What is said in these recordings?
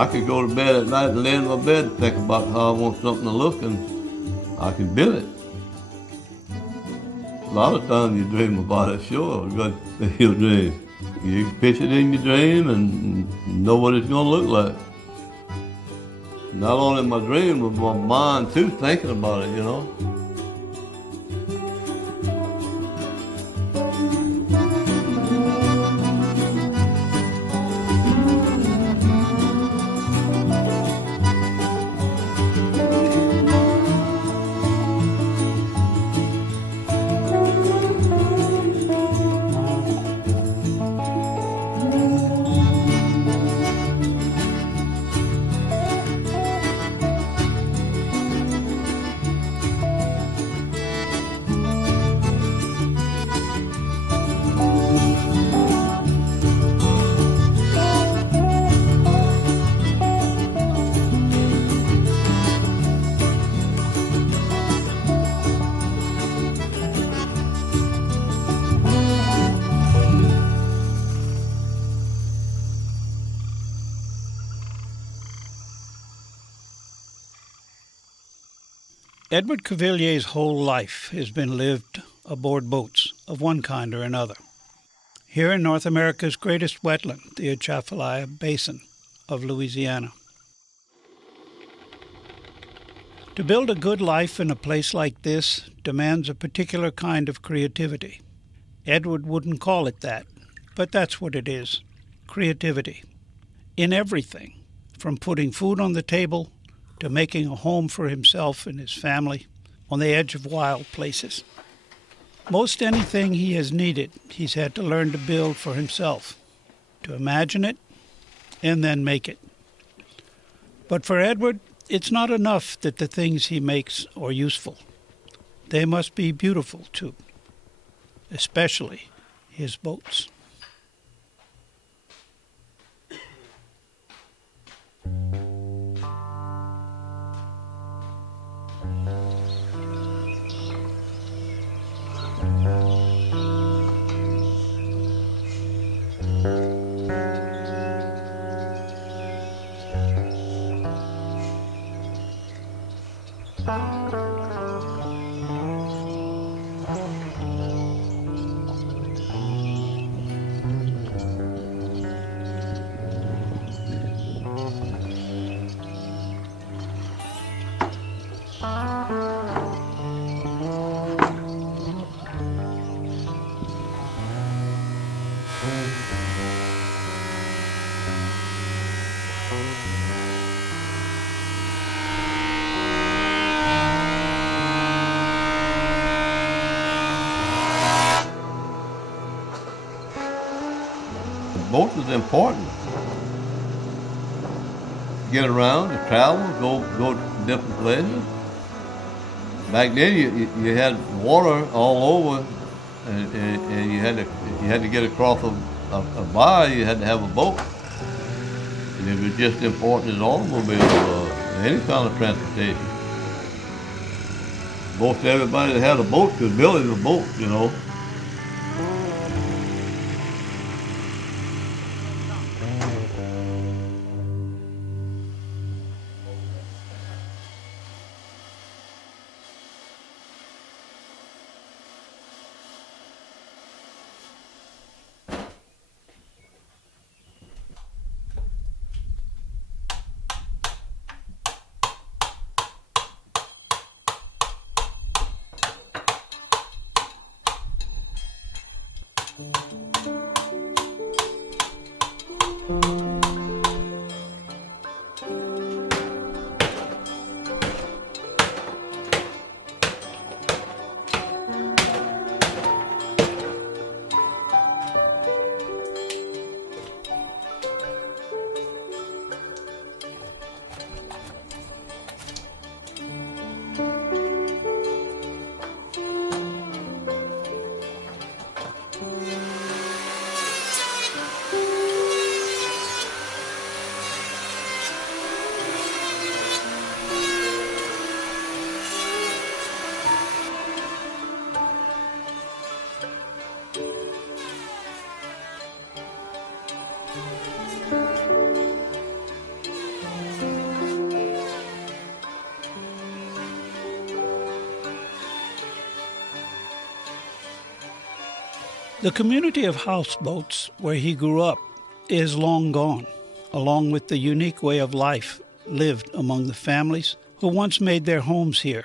I could go to bed at night and lay in my bed and think about how I want something to look, and I can build it. A lot of times you dream about it, sure, but your dream. You can picture it in your dream and know what it's going to look like. Not only my dream, but my mind too, thinking about it, you know. Edward Couvillier's whole life has been lived aboard boats of one kind or another. Here in North America's greatest wetland, the Atchafalaya Basin of Louisiana. To build a good life in a place like this demands a particular kind of creativity. Edward wouldn't call it that, but that's what it is, creativity. In everything, from putting food on the table to making a home for himself and his family on the edge of wild places. Most anything he has needed, he's had to learn to build for himself, to imagine it and then make it. But for Edward, it's not enough that the things he makes are useful. They must be beautiful too, especially his boats. Boats is important. Get around, to travel, go to different places. Back then, you had water all over, and you had to get across a bayou. You had to have a boat, and it was just as important as automobiles or any kind of transportation. Most everybody that had a boat could build a boat, you know. The community of houseboats where he grew up is long gone, along with the unique way of life lived among the families who once made their homes here.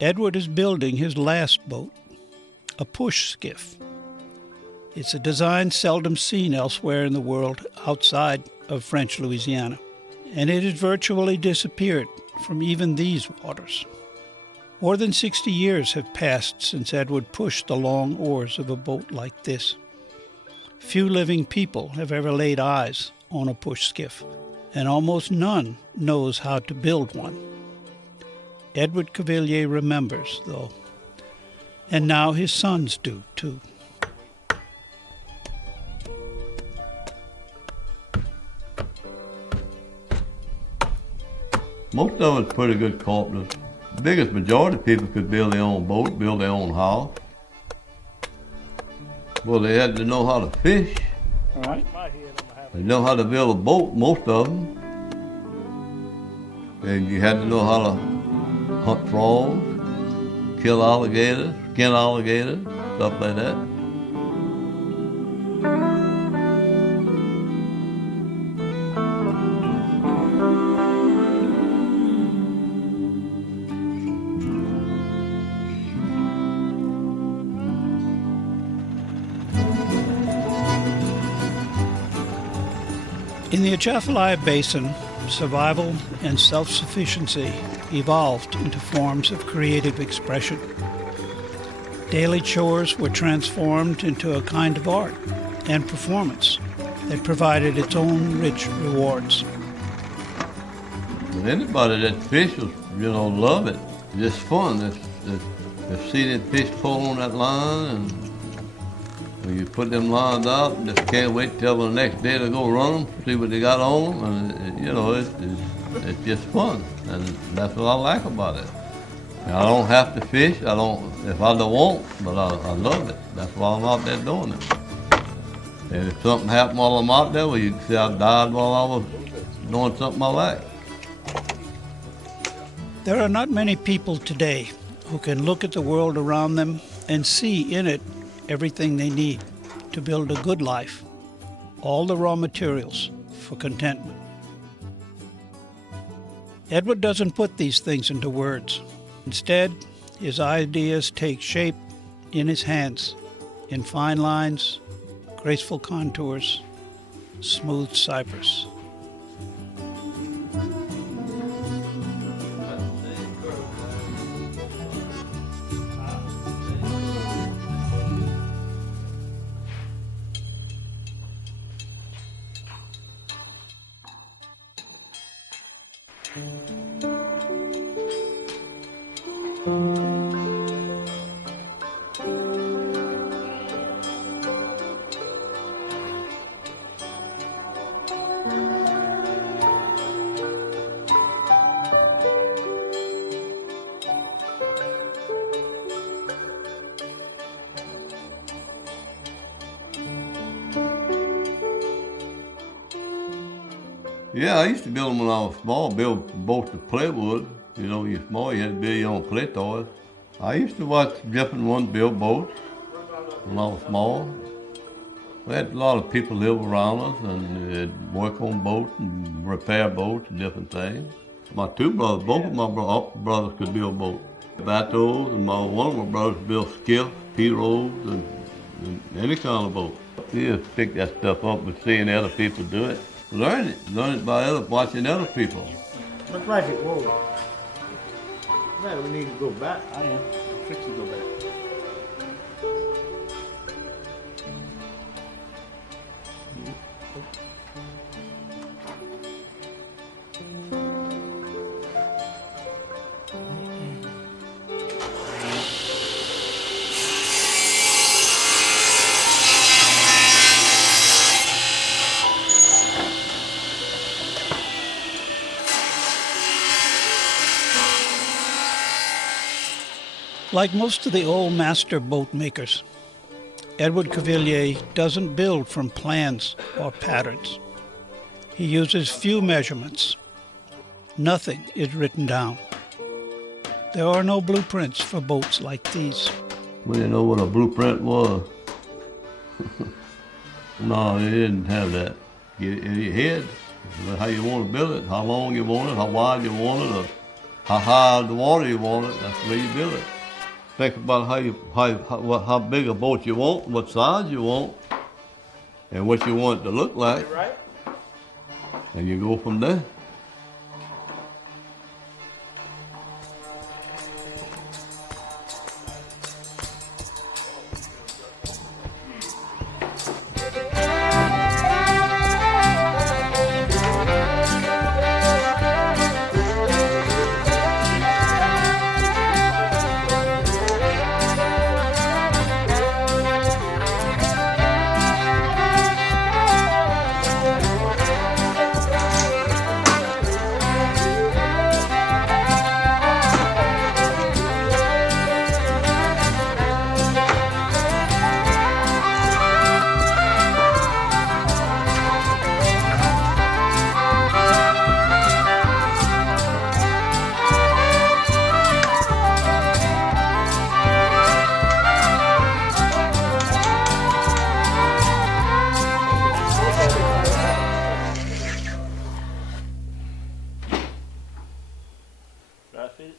Edward is building his last boat, a push skiff. It's a design seldom seen elsewhere in the world outside of French Louisiana, and it has virtually disappeared from even these waters. More than 60 years have passed since Edward pushed the long oars of a boat like this. Few living people have ever laid eyes on a push skiff, and almost none knows how to build one. Edward Couvillier remembers, though, and now his sons do, too. Most of us pretty good carpenters. The biggest majority of people could build their own boat, build their own house. Well, they had to know how to fish. All right. They know how to build a boat, most of them. And you had to know how to hunt frogs, kill alligators, skin alligators, stuff like that. In the Atchafalaya Basin, survival and self-sufficiency evolved into forms of creative expression. Daily chores were transformed into a kind of art and performance that provided its own rich rewards. Anybody that fishes, love it. It's just fun. They've seen that fish pull on that line, and when you put them lines out, just can't wait till the next day to go run them, see what they got on them, and it's just fun, and that's what I like about it. I don't have to fish. If I don't want, but I love it. That's why I'm out there doing it. And if something happened while I'm out there, well, you can see I died while I was doing something I like. There are not many people today who can look at the world around them and see in it everything they need to build a good life, all the raw materials for contentment. Edward doesn't put these things into words. Instead, his ideas take shape in his hands, in fine lines, graceful contours, smooth cypress. Yeah, I used to build them when I was small, build boats to play with. When you're small, you had to build your own play toys. I used to watch different ones build boats when I was small. We had a lot of people live around us and they'd work on boats and repair boats and different things. My two brothers, both of my brothers could build boats. Bateaux, and one of my brothers built skiffs, pirogues, and any kind of boat. You just pick that stuff up and seeing other people do it. Learn it by watching other people. Look like it, whoa. Man, we need to go back. I am. Fix to go back. Like most of the old master boat makers, Edward Couvillier doesn't build from plans or patterns. He uses few measurements. Nothing is written down. There are no blueprints for boats like these. We didn't know what a blueprint was. No, they didn't have that. Get it in your head, how you want to build it, how long you want it, how wide you want it, or how high the water you want it. That's the way you build it. Think about how big a boat you want, what size you want, and what you want it to look like, Right? and you go from there. That's it.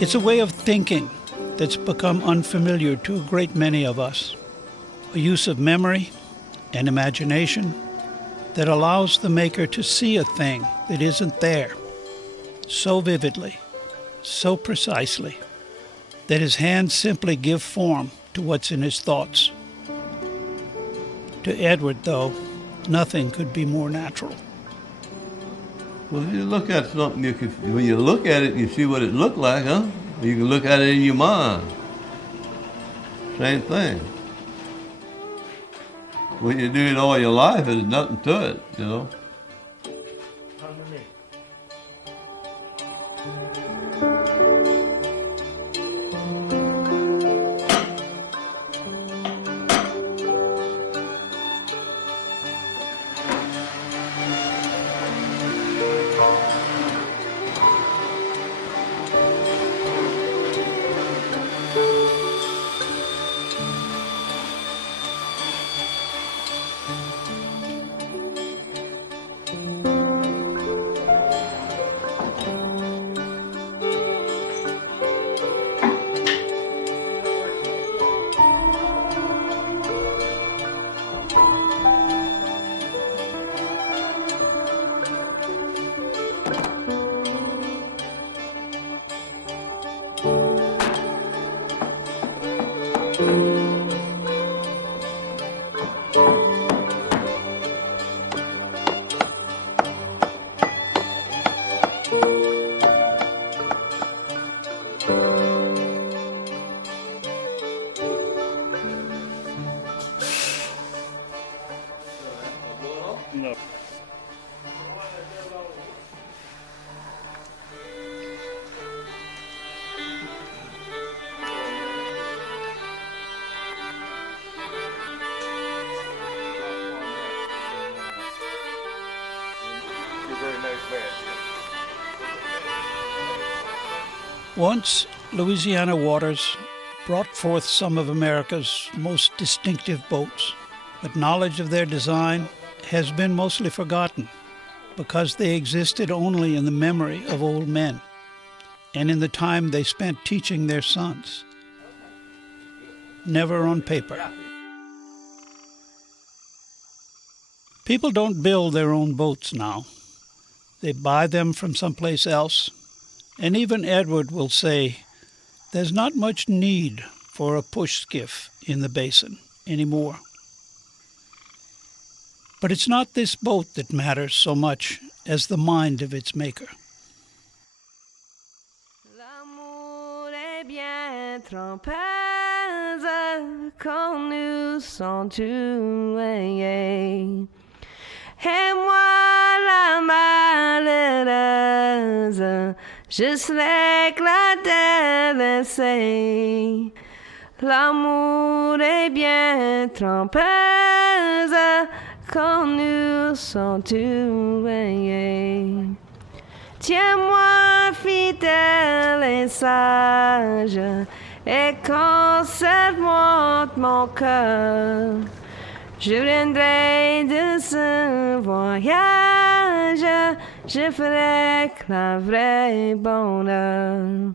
It's a way of thinking that's become unfamiliar to a great many of us. A use of memory and imagination that allows the maker to see a thing that isn't there so vividly, so precisely, that his hands simply give form to what's in his thoughts. To Edward, though, nothing could be more natural. Well, if you look at something, when you look at it, you see what it looked like, huh? You can look at it in your mind. Same thing. When you do it all your life, there's nothing to it, you know. Underneath. No. Once, Louisiana waters brought forth some of America's most distinctive boats, but knowledge of their design has been mostly forgotten because they existed only in the memory of old men and in the time they spent teaching their sons, never on paper. People don't build their own boats now. They buy them from someplace else, and even Edward will say there's not much need for a push skiff in the basin anymore. But it's not this boat that matters so much as the mind of its maker. L'amour est bien trompeuse, quand nous sommes tous loin. Et moi la malheureuse, je serai que la délaissée. L'amour est bien trompeuse quand nous sommes tous loin. Tiens-moi fidèle et sage et conserve-moi mon cœur. Je viendrai de ce voyage, je ferai que la vraie bonheur.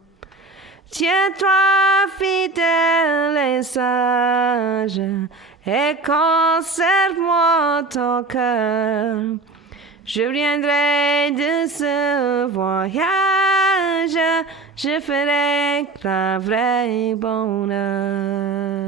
Tiens-toi fidèle et sage et conserve-moi ton cœur. Je viendrai de ce voyage, je ferai que la vraie bonheur.